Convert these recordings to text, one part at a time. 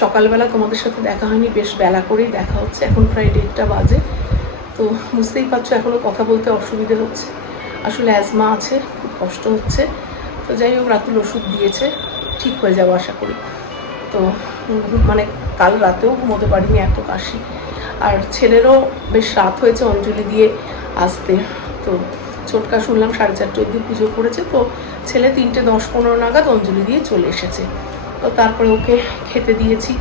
সকালবেলা তোমাদের সাথে দেখা হয়নি, বেশ বেলা করেই দেখা হচ্ছে। এখন প্রায় দেড়টা বাজে। তো বুঝতেই পারছ এখনও কথা বলতে অসুবিধে হচ্ছে। আসলে অ্যাজমা আছে, খুব কষ্ট হচ্ছে। তো যাই হোক, রাতুল ওষুধ দিয়েছে, ঠিক হয়ে যাব আশা করি। তো মানে কাল রাতেও ঘুমোতে পারিনি, এত কাশি। আর ছেলেরও বেশ রাত হয়েছে অঞ্জলি দিয়ে আসতে। তো ছোটকা শুনলাম সাড়ে চারটে অবধি পুজো করেছে। তো ছেলে তিনটে দশ পনেরো নাগাদ অঞ্জলি দিয়ে চলে এসেছে। তারপরে ওকে খেতে দিয়েছি।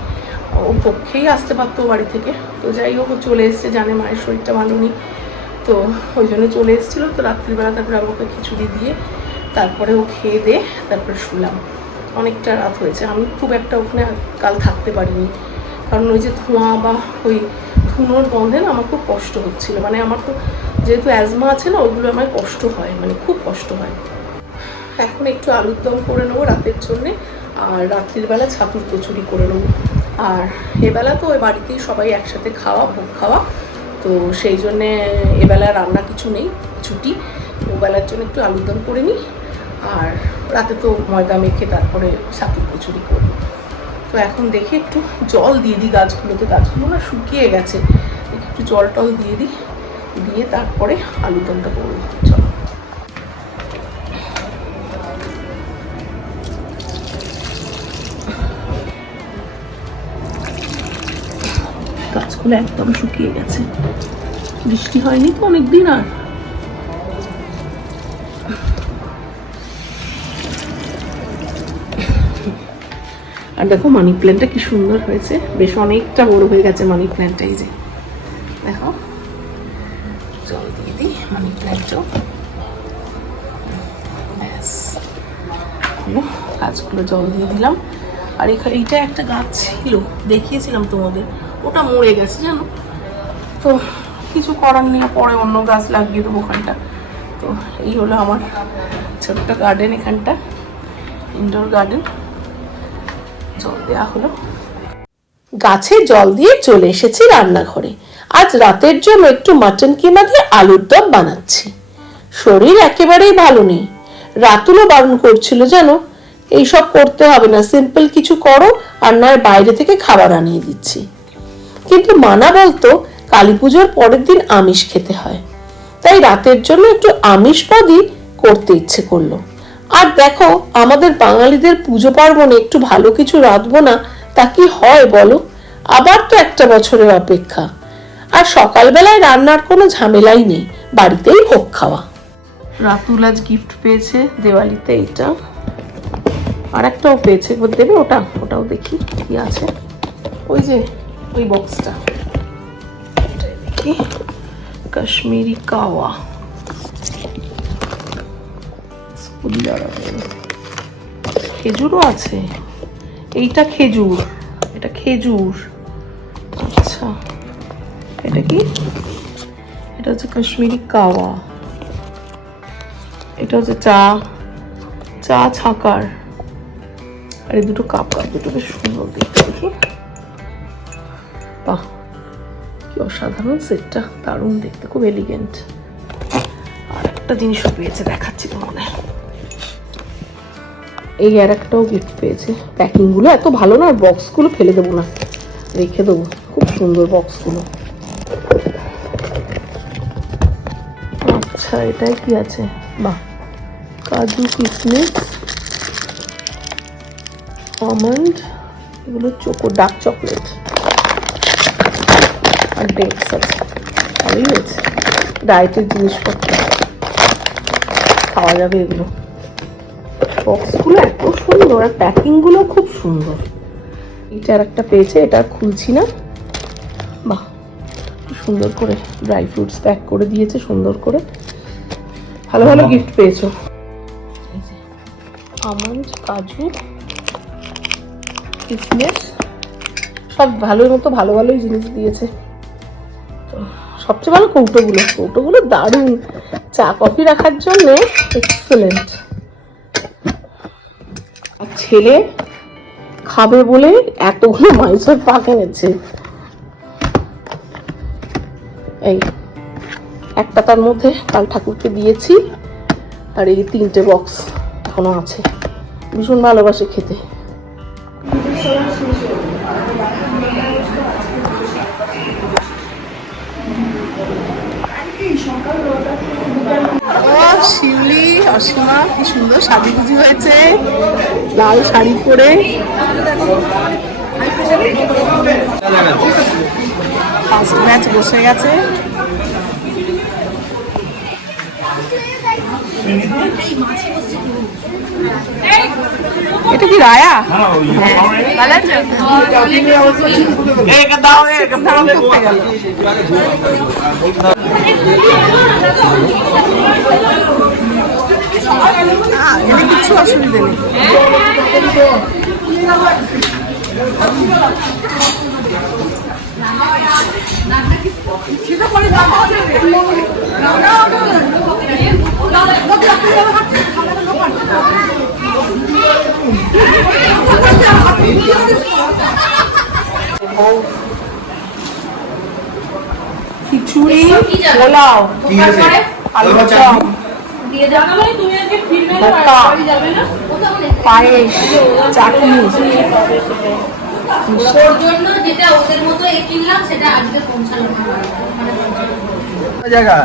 ও পক্ষেই আসতে পারতো বাড়ি থেকে। তো যাই হোক চলে এসছে, জানে মায়ের শরীরটা ভালো নেই। তো ওই জন্য চলে এসেছিল। তো রাত্রিবেলা তারপরে আবার ওকে খিচুড়ি দিয়ে তারপরে ও খেয়ে দিয়ে তারপরে শুলাম। অনেকটা রাত হয়েছে। আমি খুব একটা ওখানে কাল থাকতে পারিনি। কারণ ওই যে ধোঁয়া বা ওই ধুনোর গন্ধে না আমার খুব কষ্ট হচ্ছিল। মানে আমার তো যেহেতু অ্যাজমা আছে না ওইগুলো আমার কষ্ট হয়। মানে খুব কষ্ট হয়। এখন একটু আলুর দম করে নেব রাতের জন্যে। আর রাত্রির বেলা ছাতুর কচুরি করে নেব। আর এবেলা তো ওই বাড়িতেই সবাই একসাথে খাওয়া, ভোগ খাওয়া। তো সেই জন্যে এবেলা রান্না কিছু নেই, ছুটি। ওবেলার জন্য একটু আলুর দম করে নিই। আর রাতে তো ময়দা মেখে তারপরে ছাতুর কচুরি করব। তো এখন দেখি একটু জল দিয়ে দিই গাছগুলোতে। গাছগুলো না শুকিয়ে গেছে। একটু জল টল দিয়ে দিই। দিয়ে তারপরে আলুর দমটা করব গাছগুলো একদম শুকিয়ে গেছে। বৃষ্টি হয়নি তো অনেকদিন আর। আর দেখো মানি প্ল্যান্টটা কি সুন্দর হয়েছে। বেশ অনেকটা বড় হয়ে গেছে মানি প্ল্যান্টটা এই যে। দেখো। জল দিয়ে দিই মানি প্ল্যান্টও ব্যাস। গাছগুলো জল দিয়ে দিলাম। আর এখানে এইটা একটা গাছ ছিল, দেখিয়েছিলাম তোমাদের। ওটা মরে গেছে জানো? তো কিছু করার নেই, পরে অন্য গাছ লাগিয়ে দেবো ওখানটা। তো এই হলো আমার ছোট্ট গার্ডেন এখানটা ইনডোর গার্ডেন জল দেওয়া হলো। গাছে জল দিয়ে চলে এসেছি রান্নাঘরে। আজ রাতের জন্য একটু মাটন কিমা দিয়ে আলুর দম বানাচ্ছি। শরীর একেবারেই ভালো নেই। রাতুলও বারণ করছিল, জানো? এইসব করতে হবে না সিম্পল কিছু করো আর নয় বাইরে থেকে খাবার আনিয়ে দিচ্ছি। কিন্তু মানা বলতো কালী পুজোর পরের দিন আমিষ খেতে হয়। তাই রাতের জন্য একটু আমিষ পদই করতে ইচ্ছে করল। আর দেখো, আমাদের বাঙালিদের পুজো পার্বণে একটু ভালো কিছু রাঁধবো না, তা কি হয় বলো? আবার তো একটা বছরের অপেক্ষা। আর সকালবেলায় রান্নার কোনো ঝামেলাই নেই, বাড়িতেই ভোগ খাওয়া। রাতুল আজ গিফট পেয়েছে দেওয়ালিতে এইটা আর একটাও পেয়েছে, দেবে ওটা? ওটাও দেখি কি আছে। ওই যে ওই বক্সটা দেখি কাশ্মীরি কাওয়া। খেজুরও আছে। এইটা খেজুর। এটা খেজুর। আচ্ছা। এটা কি? এটা হচ্ছে কাশ্মীরি কাওয়া। এটা হচ্ছে চা। চা ছাকার। আর এই দুটো কাপ। কাপ দুটো বেশ সুন্দর দেখতে দেখি। অসাধারণ সেটটা, দারুণ দেখতে, খুব এলিগেন্ট আর একটা জিনিসও পেয়েছে দেখাচ্ছি তোমাদের এই আর একটাও গিফট পেয়েছে। প্যাকিংগুলো এত ভালো না, আর বক্সগুলো ফেলে দেবো না। রেখে দেবো, খুব সুন্দর বক্সগুলো আচ্ছা এটাই কি আছে? বাহ, কাজু কিশমিশ আমন্ড এগুলো চোকো ডার্ক চকলেট আর ডেটস আছে ভালোই হয়েছে ডায়েটের জিনিসপত্র। খাওয়া যাবে এগুলো। বক্সগুলো এত সুন্দর আর প্যাকিংগুলো খুব সুন্দর। এটা আর একটা পেয়েছে এটা খুলছি না। বাহ সুন্দর করে ড্রাই ফ্রুটস প্যাক করে দিয়েছে সুন্দর করে। ভালো ভালো গিফট পেয়েছ। আমন্ড কাজু কিসমিস সব ভালোর মতো ভালো ভালোই জিনিস দিয়েছে। সবচেয়ে ভালো কৌটোগুলো। কৌটোগুলো দারুণ। চা, কফি রাখার জন্য এক্সেলেন্ট আর ছেলে খাবে বলে এতগুলো মাইসোর পাক এনেছে। এই একটা তার মধ্যে কাল ঠাকুরকে দিয়েছি। আর এই তিনটে বক্স এখনও আছে। ভীষণ ভালোবাসে খেতে। অসীমা কি সুন্দর সাজুগুজি হয়েছে। লাল শাড়ি পরে। ফার্স্ট ম্যাচ বসে গেছে। এটা কি রায়া? দাম করতে গেল না, এতে কিচ্ছু অসুবিধা নেই খিচুড়ি পোলাও আলুর চপ ভর্তা পায়েস চাটনি ওর জন্য যেটা ওদের মতো এ কিনলাম সেটা আজকে পৌঁছালো না। মানে। জায়গা?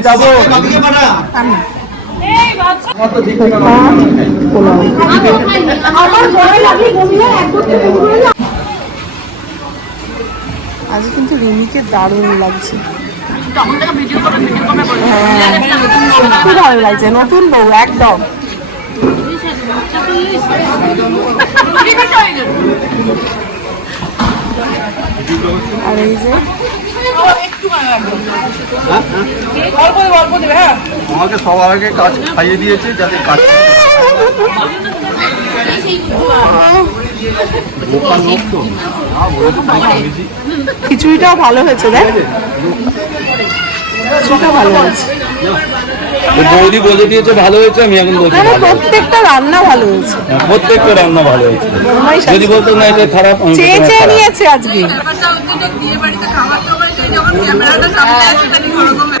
যাব। আজ কিন্তু রিমিকে দারুণ লাগছে। হ্যাঁ, খুব ভালো লাগছে নতুন বউ একদম। আর এই যে আমাকে সবার আগে কাজ খাইয়ে দিয়েছে যাতে কাজ খিচুড়িটাও ভালো হয়েছে দেখ। খিচুড়িটা ভালো হয়েছে। বৌদি বলে দিয়েছে ভালো হয়েছে আমি এখন বলছি। প্রত্যেকটা রান্না ভালো হয়েছে। হ্যাঁ, প্রত্যেকটা রান্না ভালো হয়েছে। ওরাই সাথে- যদি বলতো না এটা খারাপ চেয়ে চেয়ে নিয়েছে আজকে।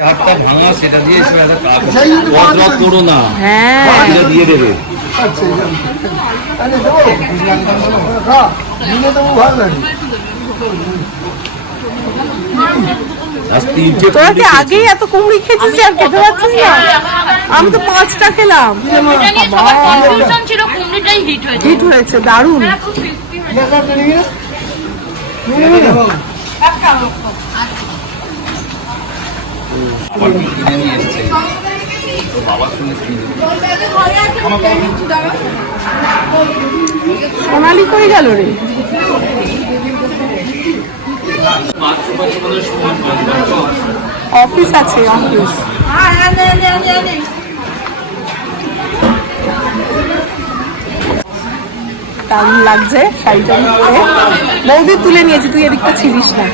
হাতটা ভাঙা সেটা দিয়ে একটা কাগজ ওয়াজ তোরা কি আগেই এত কুমড়ি খেয়েছিস আর খেতে পারছিস না? আমি তো পাঁচটা খেলাম। হিট হয়েছে। হিট হয়েছে দারুণ। আবার কিনে নিয়ে এসছে সোনালি কই গেল রে? অফিস আছে, অফিস। লাগছে শাড়িটা। বৌদি তুলে নিয়েছি, তুই এদিকটা ছিলিস না।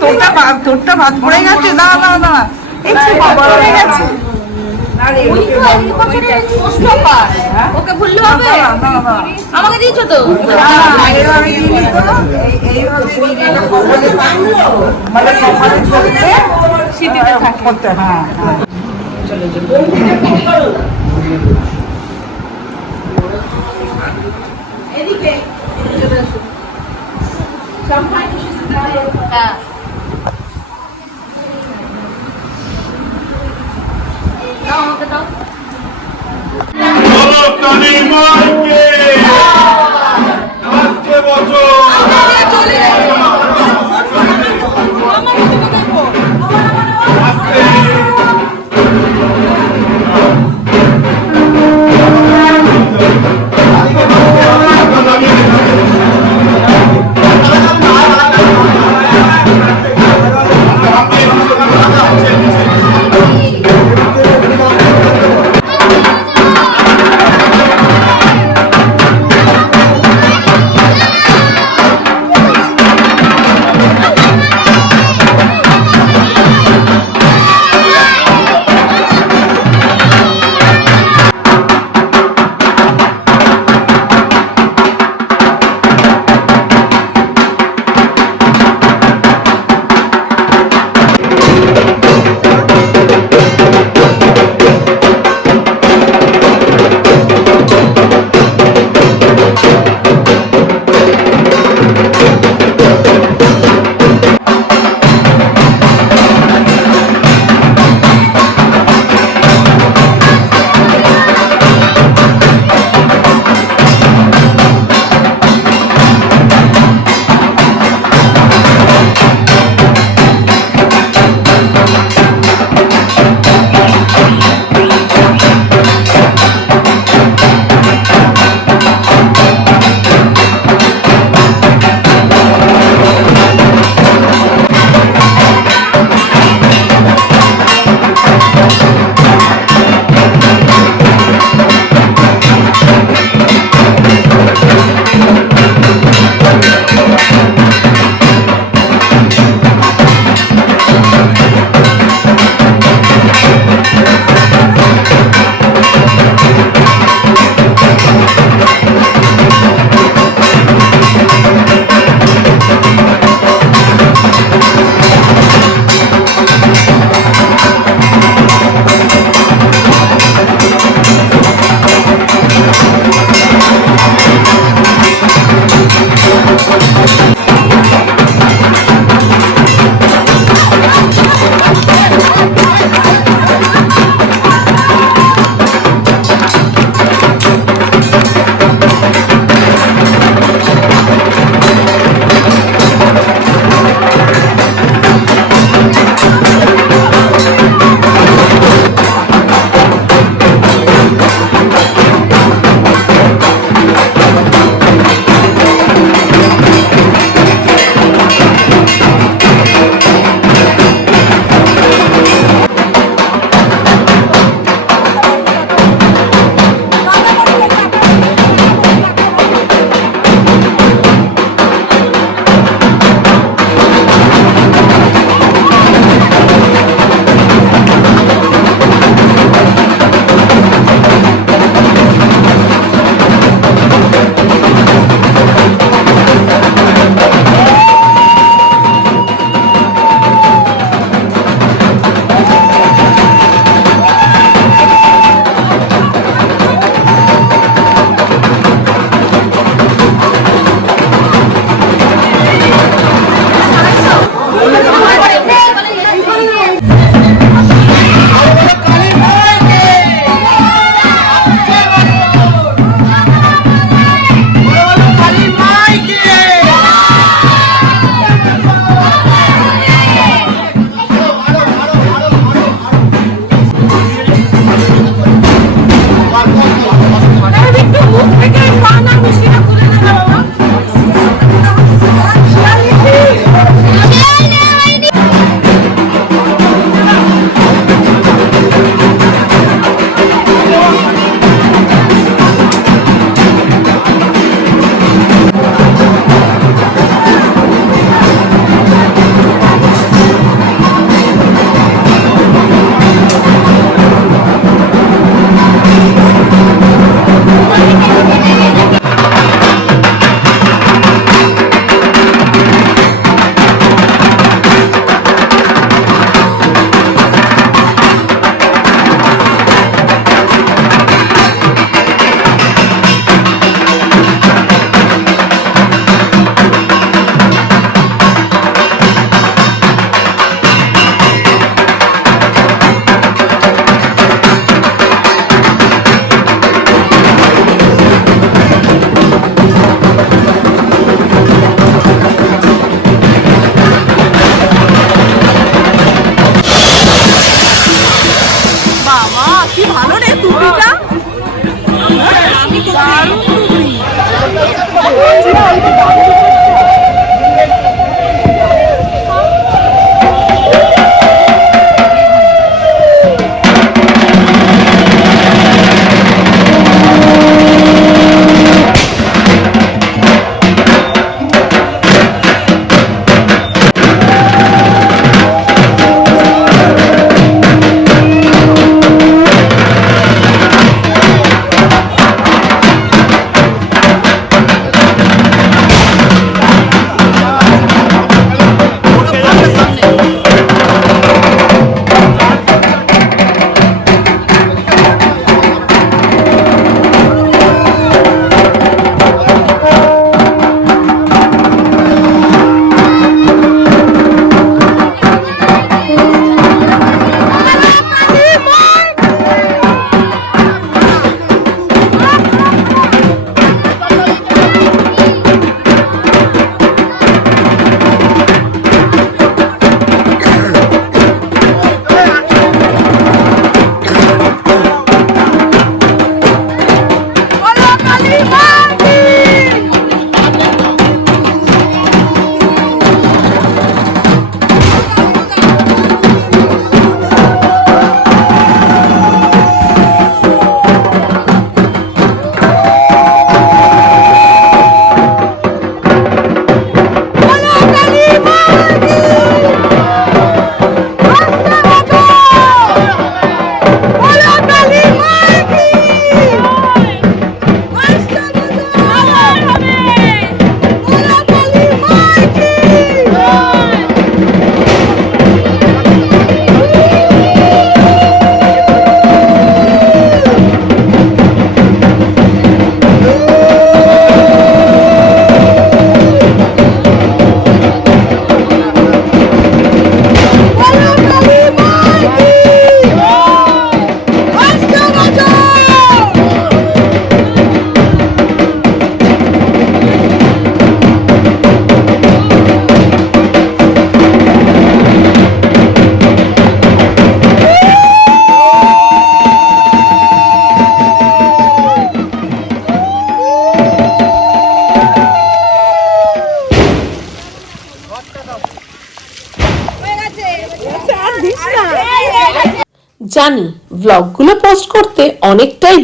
তোরটা বা- তোরটা বাদ পড়ে গেছে না না না এই যে বাবা পড়ে গেছে। ওকে ভুললে হবে? আমাকে দিয়েছ তো? এইভাবে দিলি। তো এই- এইভাবে দিলি এটা কপালে পাবি তো। মানে কপালে চলবে স্মৃতিতে থাকে করতে হ্যাঁ হ্যাঁ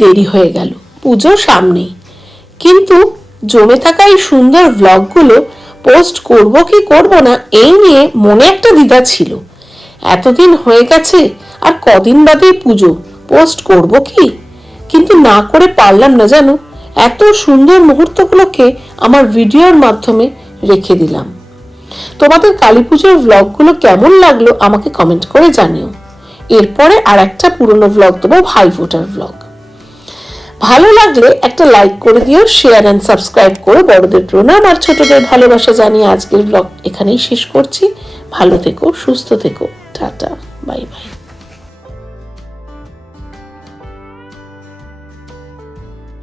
দেরি হয়ে গেল। পুজো সামনেই কিন্তু জমে থাকা এই সুন্দর ব্লগগুলো পোস্ট করব কি করব না, এই নিয়ে মনে একটা দ্বিধা ছিল। এতদিন হয়ে গেছে, আর কদিন বাদে পুজো পোস্ট করব কি? কিন্তু না করে পারলাম না জানো, এত সুন্দর মুহূর্তগুলোকে আমার ভিডিওর মাধ্যমে রেখে দিলাম। তোমাদের কালী পুজোর ভ্লগগুলো কেমন লাগল আমাকে কমেন্ট করে জানিও। এরপরে আর একটা পুরনো ভ্লগ দেবো, ভাই ফোটার ভ্লগ ভালো লাগলে একটা লাইক করে দিও শেয়ার অ্যান্ড সাবস্ক্রাইব করে। বড়দের প্রণাম। আর ছোটদের ভালোবাসা জানিয়ে আজকের ব্লগ এখানেই শেষ করছি। ভালো থেকো, সুস্থ থেকো। Tata bye bye